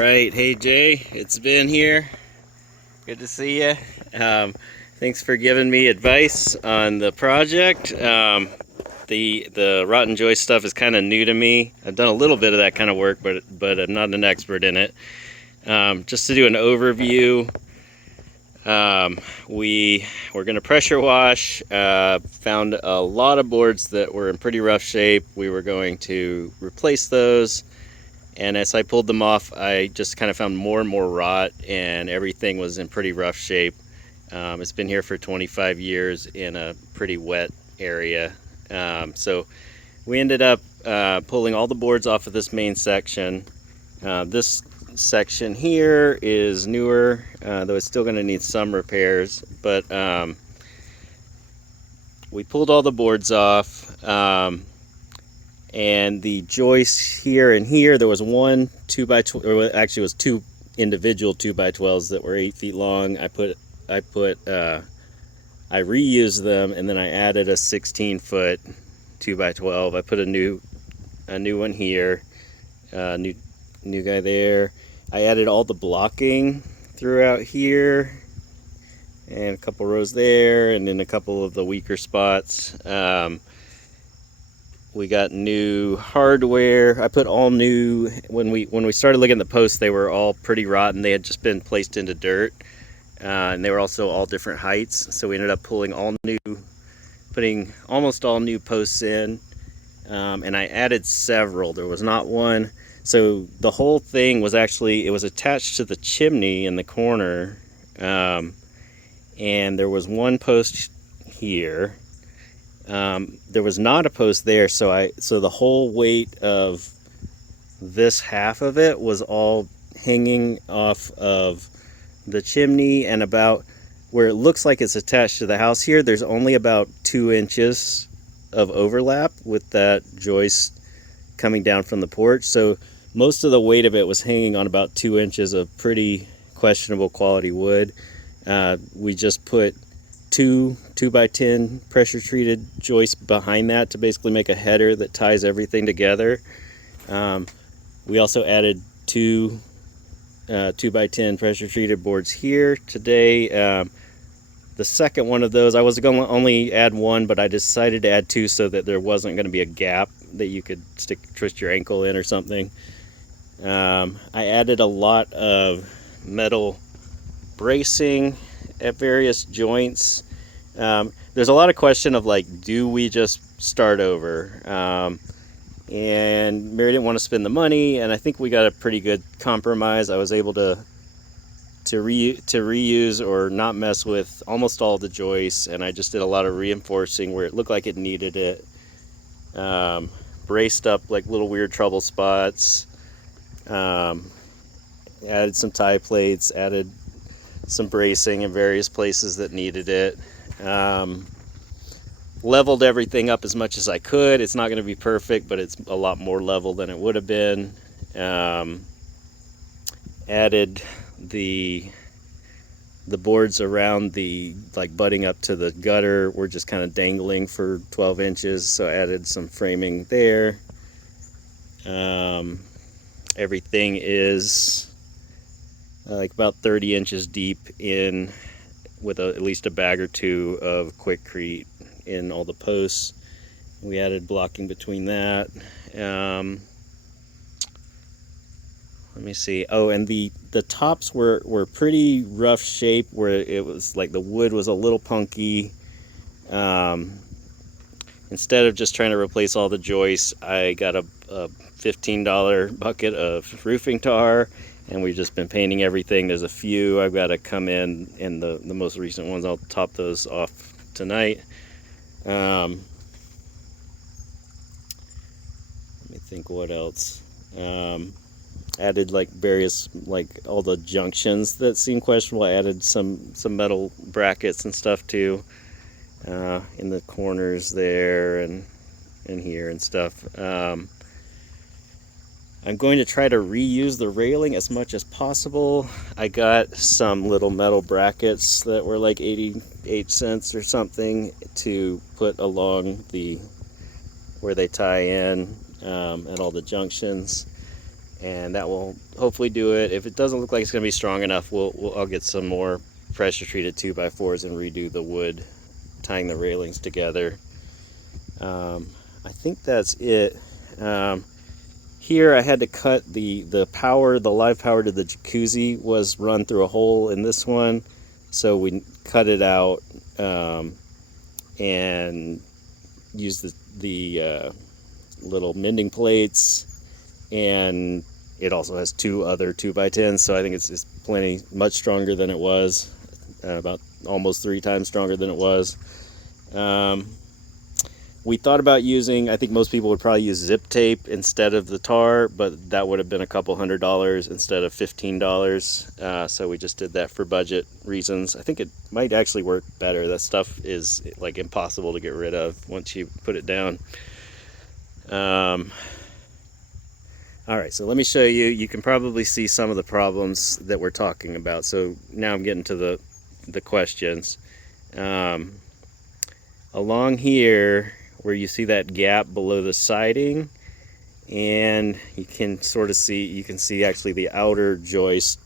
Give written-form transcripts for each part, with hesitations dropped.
right. Hey Jay, it's Ben here. Good to see you. Thanks for giving me advice on the project. The rotten joist stuff is kind of new to me. I've done a little bit of that kind of work, but I'm not an expert in it. Just to do an overview, we were going to pressure wash. Found a lot of boards that were in pretty rough shape. We were going to replace those. And as I pulled them off, I just kind of found more and more rot, and everything was in pretty rough shape. It's been here for 25 years in a pretty wet area. So we ended up pulling all the boards off of this main section. This section here is newer, though it's still going to need some repairs. But we pulled all the boards off. And the joists here and here, there was one 2x12, or actually it was two individual 2x12s that were 8 feet long. I reused them, and then I added a 16-foot 2x12. I put a new one here, new guy there. I added all the blocking throughout here, and a couple rows there, and then a couple of the weaker spots. We got new hardware. I put all new. When we started looking at the posts, they were all pretty rotten. They had just been placed into dirt, and they were also all different heights. So we ended up putting almost all new posts in, and I added several. There was not one. So the whole thing was actually, it was attached to the chimney in the corner, and there was one post here. There was not a post there, so the whole weight of this half of it was all hanging off of the chimney, and about where it looks like it's attached to the house here, there's only about 2 inches of overlap with that joist coming down from the porch. So most of the weight of it was hanging on about 2 inches of pretty questionable quality wood. We just put two 2x10 pressure treated joists behind that to basically make a header that ties everything together. We also added two 2x10 pressure treated boards here today. The second one of those, I was going to only add one, but I decided to add two so that there wasn't going to be a gap that you could twist your ankle in or something. I added a lot of metal bracing at various joints. There's a lot of question of like, do we just start over? And Mary didn't want to spend the money, and I think we got a pretty good compromise. I was able to reuse or not mess with almost all the joists, and I just did a lot of reinforcing where it looked like it needed it. Braced up like little weird trouble spots. Added some tie plates, added some bracing in various places that needed it. Leveled everything up as much as I could. It's not going to be perfect, but it's a lot more level than it would have been. Added the boards around the, like, butting up to the gutter were just kind of dangling for 12 inches, so I added some framing there. Everything is like about 30 inches deep in, with at least a bag or two of Quikrete in all the posts. We added blocking between that. Let me see. Oh, and the tops were pretty rough shape, where it was like the wood was a little punky. Instead of just trying to replace all the joists, I got a $15 bucket of roofing tar, and we've just been painting everything. There's a few I've got to come in, and the most recent ones, I'll top those off tonight. Let me think what else. Added like various, like all the junctions that seem questionable. I added some metal brackets and stuff too, in the corners there and here and stuff. I'm going to try to reuse the railing as much as possible. I got some little metal brackets that were like 88 cents or something to put along where they tie in, at all the junctions. and that will hopefully do it. If it doesn't look like it's going to be strong enough, I'll get some more pressure treated 2x4s and redo the wood, tying the railings together. I think that's it. Here I had to cut the live power to the jacuzzi was run through a hole in this one, so we cut it out and used the little mending plates, and it also has 2 other 2x10s, so I think it's much stronger than it was, about almost 3 times stronger than it was. We thought about using, I think most people would probably use zip tape instead of the tar, but that would have been a couple $100 instead of $15. So we just did that for budget reasons. I think it might actually work better. That stuff is like impossible to get rid of once you put it down. All right, so let me show you. You can probably see some of the problems that we're talking about. So now I'm getting to the questions. Along here, where you see that gap below the siding, and you can sort of see, actually the outer joist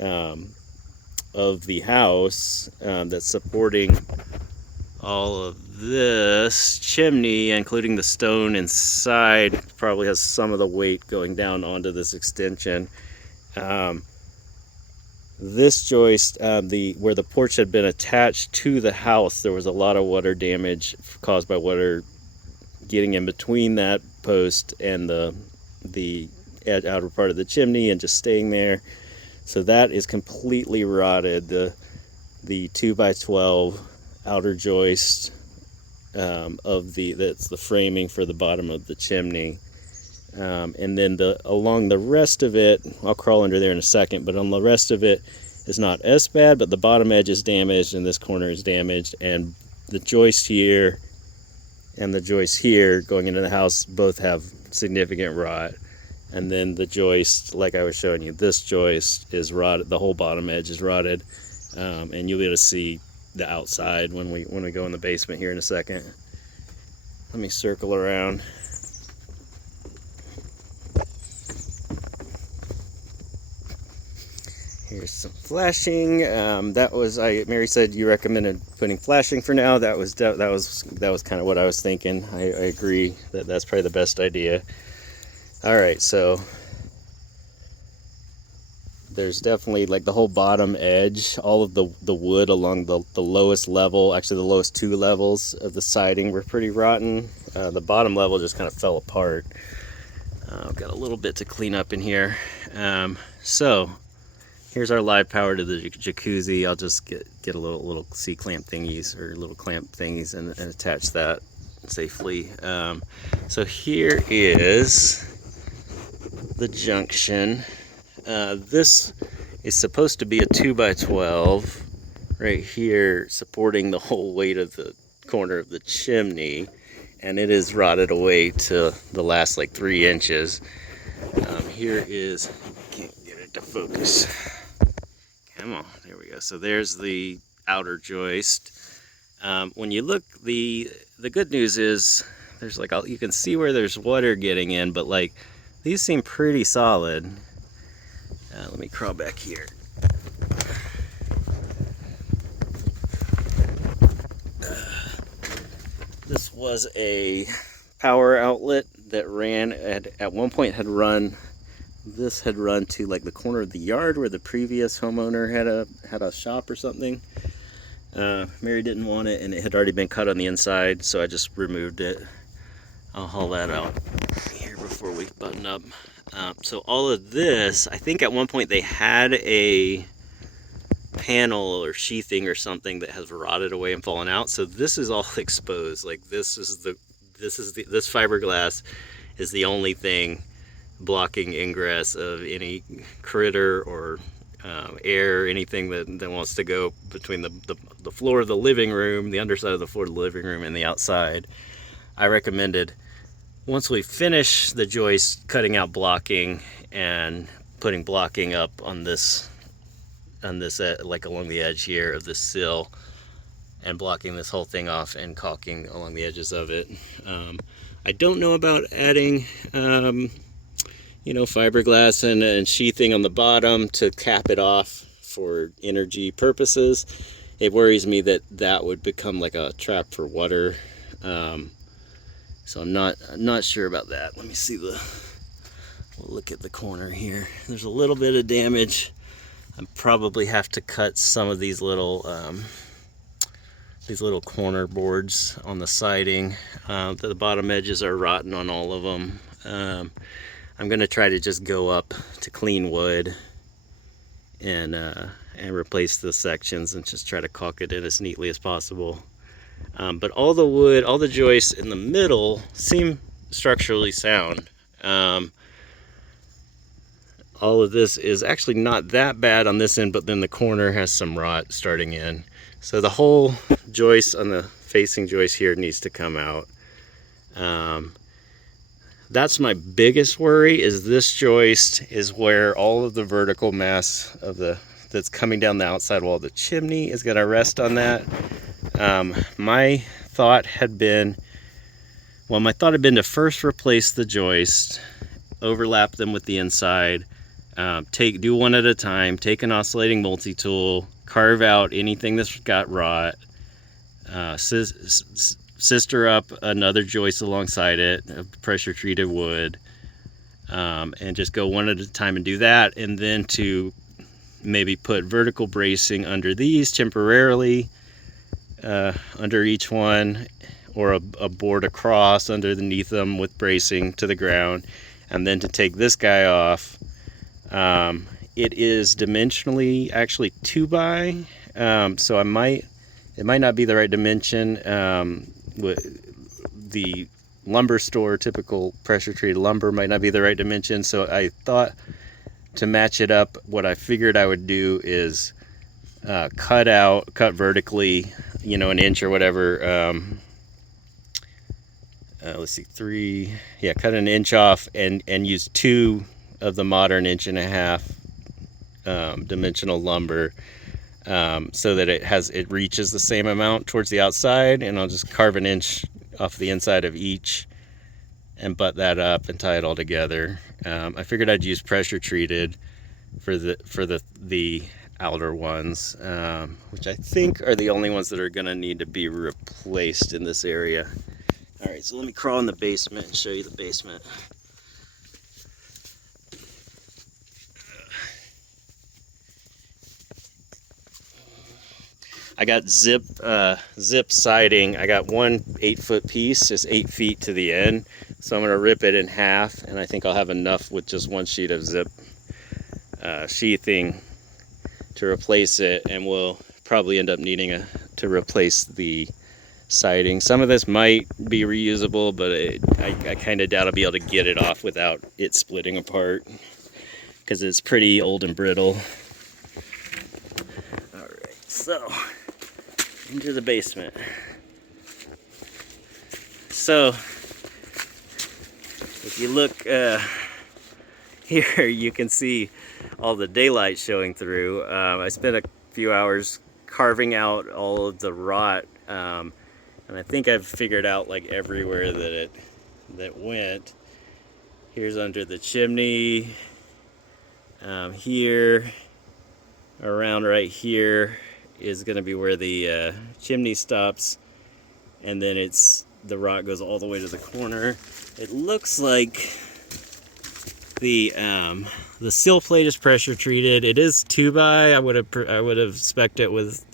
of the house that's supporting all of this chimney, including the stone inside, probably has some of the weight going down onto this extension. This joist, where the porch had been attached to the house, there was a lot of water damage caused by water getting in between that post and the outer part of the chimney and just staying there. So that is completely rotted. The 2x12 outer joist that's the framing for the bottom of the chimney. And then along the rest of it, I'll crawl under there in a second, but on the rest of it is not as bad, but the bottom edge is damaged and this corner is damaged, and the joist here and the joist here going into the house both have significant rot. And then the joist, like I was showing you, this joist is rotted, the whole bottom edge is rotted, and you'll be able to see the outside when we go in the basement here in a second. Let me circle around. Here's some flashing. Mary said you recommended putting flashing for now. That was kind of what I was thinking. I agree that that's probably the best idea. All right, so there's definitely, like, the whole bottom edge, all of the wood along the lowest level, actually the lowest 2 levels of the siding were pretty rotten. The bottom level just kind of fell apart. I've got a little bit to clean up in here. So here's our live power to the jacuzzi. I'll just get a little C-clamp thingies or little clamp thingies and attach that safely. So here is the junction. This is supposed to be a 2x12 right here, supporting the whole weight of the corner of the chimney, and it is rotted away to the last like 3 inches. Here is, can't get it to focus. Come on, there we go. So there's the outer joist. When you look, the good news is there's like you can see where there's water getting in, but like these seem pretty solid. Let me crawl back here. This was a power outlet that ran at one point had run to like the corner of the yard where the previous homeowner had a shop or something. Mary didn't want it, and it had already been cut on the inside, so I just removed it. I'll haul that out here before we button up. So all of this, I think at one point they had a panel or sheathing or something that has rotted away and fallen out. So this is all exposed. Like this fiberglass is the only thing blocking ingress of any critter or air, anything that wants to go between the floor of the living room, the underside of the floor of the living room, and the outside. I recommended, once we finish the joist, cutting out blocking and putting blocking up on this like along the edge here of this sill, and blocking this whole thing off and caulking along the edges of it. I don't know about adding fiberglass and sheathing on the bottom to cap it off for energy purposes. It worries me that that would become like a trap for water. So I'm not sure about that. Let me see we'll look at the corner here. There's a little bit of damage. I probably have to cut some of these little corner boards on the siding. The bottom edges are rotten on all of them. I'm gonna try to just go up to clean wood and replace the sections and just try to caulk it in as neatly as possible. But all the wood, all the joists in the middle seem structurally sound. All of this is actually not that bad on this end, but then the corner has some rot starting in. So the whole joist on the facing joist here needs to come out. That's my biggest worry, is this joist is where all of the vertical mass of that's coming down the outside wall of the chimney is going to rest on that. My thought had been to first replace the joist, overlap them with the inside, do one at a time, take an oscillating multi-tool, carve out anything that's got rot, sister up another joist alongside it of pressure treated wood, and just go one at a time and do that, and then to maybe put vertical bracing under these temporarily, under each one, or a board across underneath them with bracing to the ground, and then to take this guy off. It is dimensionally actually 2x, so it might not be the right dimension. The lumber store, typical pressure treated lumber, might not be the right dimension, so I thought to match it up, what I figured I would do is cut vertically, an inch or whatever. Let's see, cut an inch off and use 2 of the modern 1.5 dimensional lumber, so that it reaches the same amount towards the outside, and I'll just carve an inch off the inside of each and butt that up and tie it all together. I figured I'd use pressure treated for the outer ones, which I think are the only ones that are going to need to be replaced in this area. All right, so let me crawl in the basement and show you the basement. I got zip siding. I got one 8-foot piece, just 8 feet to the end. So I'm gonna rip it in half, and I think I'll have enough with just one sheet of zip sheathing to replace it, and we'll probably end up needing to replace the siding. Some of this might be reusable, but I kind of doubt I'll be able to get it off without it splitting apart, because it's pretty old and brittle. All right, so into the basement. So if you look here, you can see all the daylight showing through. I spent a few hours carving out all of the rot, and I think I've figured out like everywhere that went. Here's under the chimney, here, around right here is going to be where the chimney stops, and then the rot goes all the way to the corner. It looks like the sill plate is pressure treated. It is 2x. I would have spec'd it with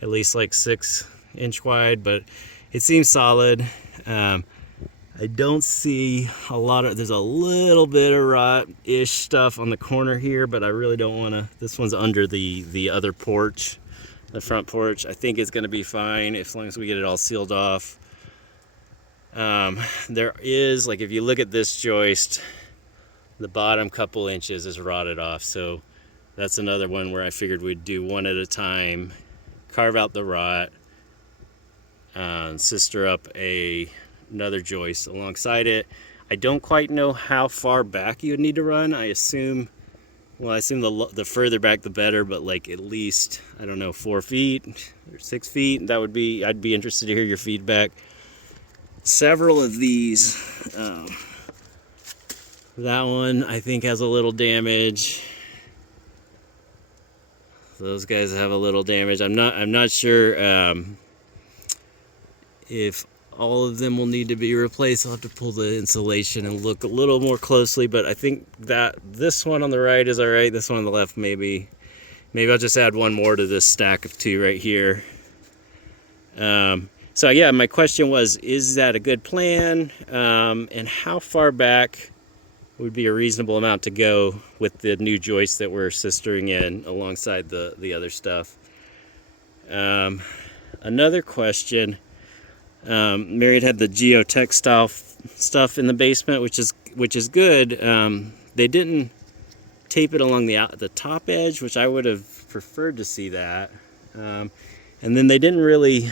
at least like 6-inch wide, but it seems solid. I don't see there's a little bit of rot-ish stuff on the corner here, but I really don't want to. This one's under the other porch, the front porch. I think it's going to be fine as long as we get it all sealed off. There is, like, if you look at this joist, the bottom couple inches is rotted off, so that's another one where I figured we'd do one at a time, carve out the rot, sister up another joist alongside it. I don't quite know how far back you would need to run. I assume the further back the better, but like at least, I don't know, 4 feet or 6 feet. I'd be interested to hear your feedback. Several of these That one I think has a little damage. Those guys have a little damage. I'm not sure if all of them will need to be replaced. I'll have to pull the insulation and look a little more closely, but I think that this one on the right is all right. This one on the left, maybe I'll just add one more to this stack of 2 right here. So yeah, my question was, is that a good plan? And how far back would be a reasonable amount to go with the new joist that we're sistering in alongside the other stuff? Another question, Marriott had the geotextile stuff in the basement, which is good. They didn't tape it along the top edge, which I would have preferred to see that. And then they didn't really,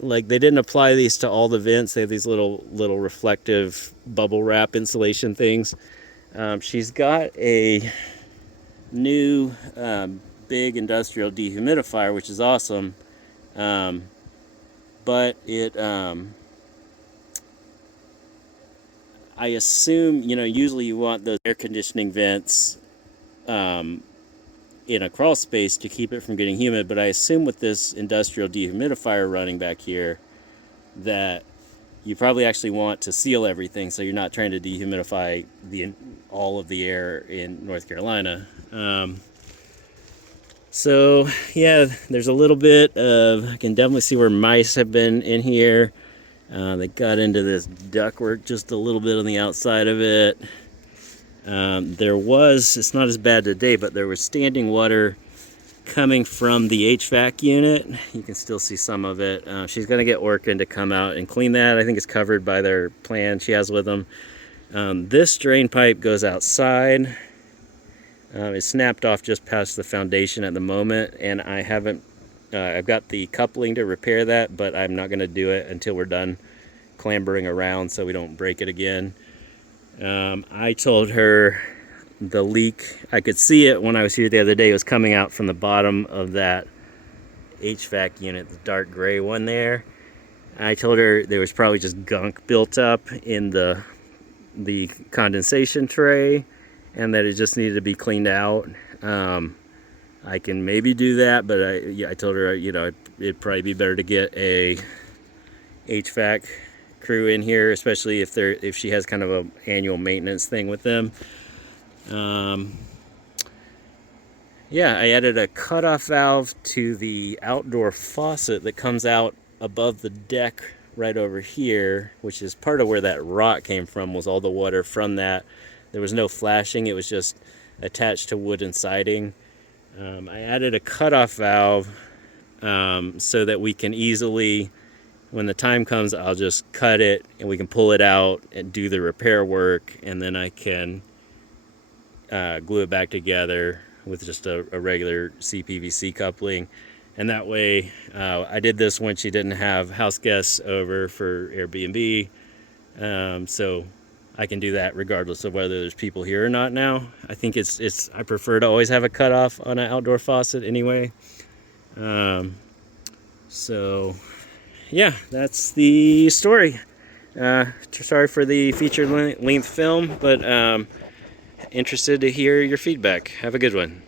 like, they didn't apply these to all the vents. They have these little reflective bubble wrap insulation things. She's got a new big industrial dehumidifier, which is awesome. But it, I assume, usually you want those air conditioning vents in a crawl space to keep it from getting humid, but I assume with this industrial dehumidifier running back here that you probably actually want to seal everything, so you're not trying to dehumidify all of the air in North Carolina. So yeah, there's a little bit of, I can definitely see where mice have been in here. They got into this ductwork just a little bit on the outside of it. It's not as bad today, but there was standing water coming from the HVAC unit. You can still see some of it. She's going to get Orkin to come out and clean that. I think it's covered by their plan she has with them. This drain pipe goes outside. It's snapped off just past the foundation at the moment, and I haven't, I've got the coupling to repair that, but I'm not going to do it until we're done clambering around so we don't break it again. I told her the leak, I could see it when I was here the other day, it was coming out from the bottom of that HVAC unit, the dark gray one there. I told her there was probably just gunk built up in the condensation tray and that it just needed to be cleaned out. I can maybe do that, but I told her, it'd probably be better to get a HVAC crew in here, especially if she has kind of a annual maintenance thing with them. Yeah, I added a cutoff valve to the outdoor faucet that comes out above the deck right over here, which is part of where that rot came from, was all the water from that. There was no flashing, it was just attached to wooden siding. I added a cutoff valve so that we can easily, when the time comes, I'll just cut it and we can pull it out and do the repair work, and then I can glue it back together with just a regular CPVC coupling. And that way, I did this when she didn't have house guests over for Airbnb, so I can do that regardless of whether there's people here or not now. I think I prefer to always have a cutoff on an outdoor faucet anyway. So yeah, that's the story. Sorry for the feature length film, but interested to hear your feedback. Have a good one.